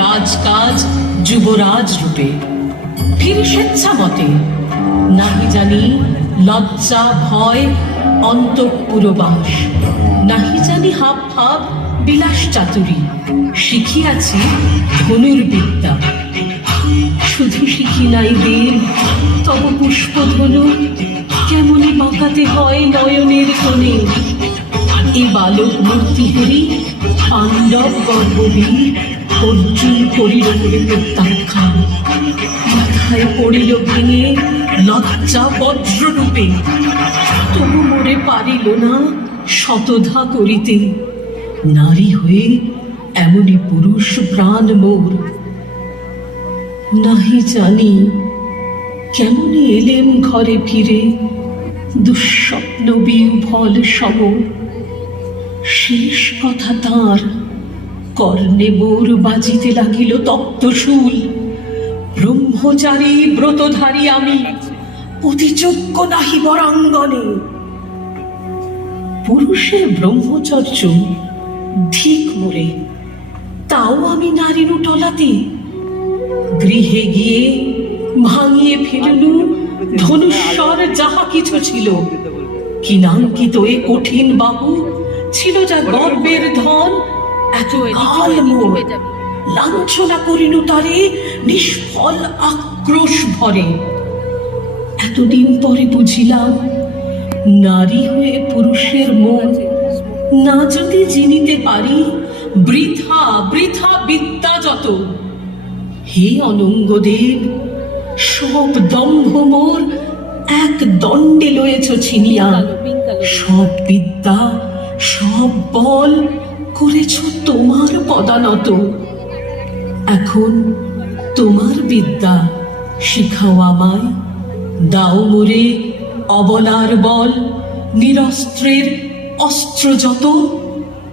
রাজকাজ যুবরাজ রূপে ফিরি স্বেচ্ছা মতে, নাহি জানি লজ্জা ভয় অন্তঃপুরবাস, নাহি জানি হাব ভাব বিলাস চাতুরী, শিখিয়াছি ধনুর্বিদ্যা। শুধু শিখি নাই দেব তব পুষ্পধনু, কেমনে বাঁকাতে হয় নয়নের কোণে। এ বালক মূর্তি হেরি পাণ্ডব গর্ববীর, অর্জুন করিল করে প্রত্যাখ্যান। মাথায় পড়িল ভেঙে লজ্জা বজ্ররূপে, তবু মোরে পারিল না শতধা করিতে। নারী হয়ে এমনি পুরুষ প্রাণ মোর, নাহি জানি কেমনে এলেম ঘরে ফিরে দুঃস্বপ্ন বিহ্বল সম। শেষ কথা তাঁর কর্ণে মোর বাজিতে লাগিল তপ্তশূল। ব্রহ্মচারী ব্রতধারী আমি, অতিযোগ্য নাহি বরাঙ্গনে। পুরুষের ব্রহ্মচর্য ধিক মোরে, তাও আমি নারীরু টলাতে। গৃহে গিয়ে ভাঙিয়ে ফেললু ধনুস্বর যাহা কিছু ছিল। কিনাঙ্কিত এ কঠিন বাহু ছিল যা গর্বের ধন, এত কাল মোর লাঞ্ছনা করিনু তারে নিষ্ফল আক্রোশ ভরে। এতদিন পরে বুঝিলাম, নারী হয়ে পুরুষের মন না যদি জিনিতে পারি, বৃথা বৃথা বিদ্যা যত। হে অনঙ্গদেব, সব দম্ভ মোর এক দণ্ডে লয়েছ ছিনিয়া। সব বিদ্যা সব বল করেছ তোমার পদানত। এখন তোমার বিদ্যা শিখাও আমায়, দাও মোরে অবলার বল, নিরস্ত্রের অস্ত্র যত।